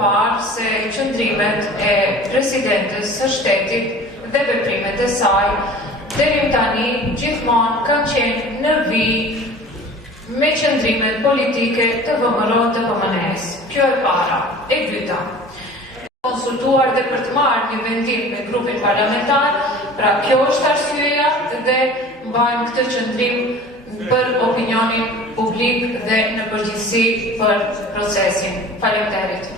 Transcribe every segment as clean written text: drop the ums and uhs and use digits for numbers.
parë se qëndrimet e presidentës së shtetit dhe veprimet e saj deri tani gjithmonë kanë qenë në vijë me qëndrimet politike të VMRO të PMN-s. Kjo e para. E dyta, konsultuar dhe për të marrë një vendim me grupin parlamentar, pra kjo është arsyeja dhe mbajmë këtë qëndrim për opinionin publik dhe në përgjithësi për procesin. Faleminderit.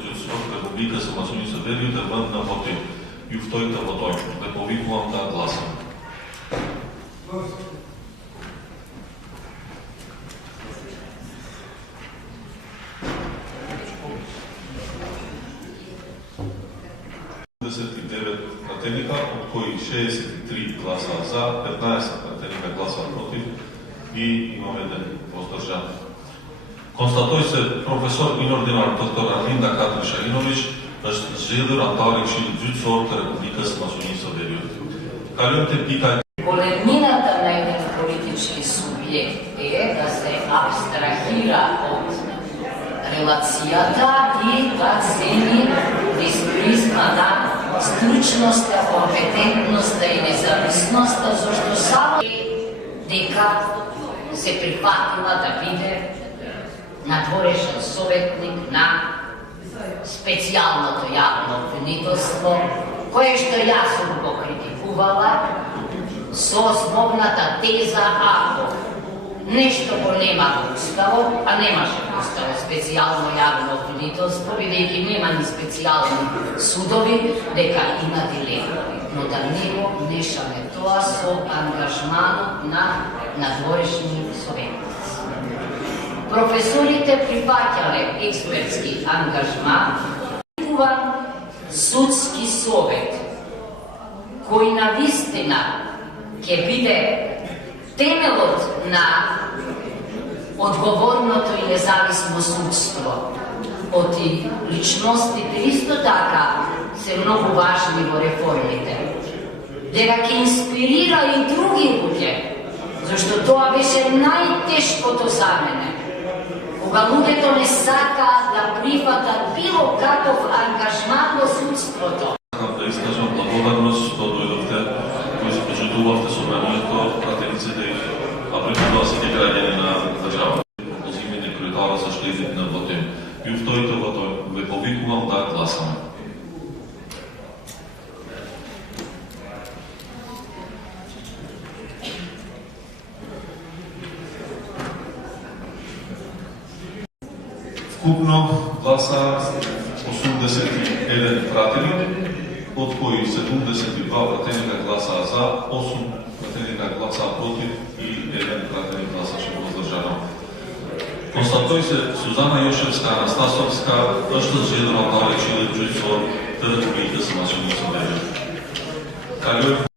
Република сë Maqedonisë së Veriut e vend në votim. Ju ftoj të votojmë dhe povikuam nga glasën. Пратеника, од кои 63 гласа за, 15 пратеника гласа против и имаме еден воздржан. Констатој се професор инординар доктор Арминда Катри Шаинович është zgjedhur antar i Këshillit Gjyqësor të Republikës së Maqedonisë së Veriut. Kalojmë te pika. Големината на еден политички субјект е да се абстрахира од релацијата и да цени низ призма на стручноста, компетентноста и независноста, зашто само дека се прифатила да биде надворешен советник на специјалното јавно обвинителство, кое што јас сум го критикувала со основната теза ако нешто го нема во Уставот, а немаше во Уставот специјално јавно обвинителство, бидејќи нема ни специјални судови, дека има дилема. Но да не го мешаме тоа со ангажманот на надворешни советници. Професорите прифаќале експертски ангажман, судски совет, кој навистина ќе биде темелот на одговорното и независно судство. Од личностите исто така се многу важни во реформите. Дека ќе инспирира и други луѓе, зашто тоа беше најтешкото за мене. Кога луѓето не сакаат да прифатат било каков ангажман во судството. Да искажам благодарност што дојдовте, кои се почитувавте собранието, пратениците и апрекуваа сите граѓани на државата. Позиме некој за штедите на вотим. Ju ftoj të votojmë, dhe povikuam da glasame. Skupno glasa 81 pratеник, од кои 72 пратеника гласа за, 8 пратеника гласа против и 1 пратеник гласаше воздржано. Констатој се Сузана Јошевска Анастасовска është zgjedhur antar e Këshillit Gjyqësor të Republikës së Maqedonisë së Veriut.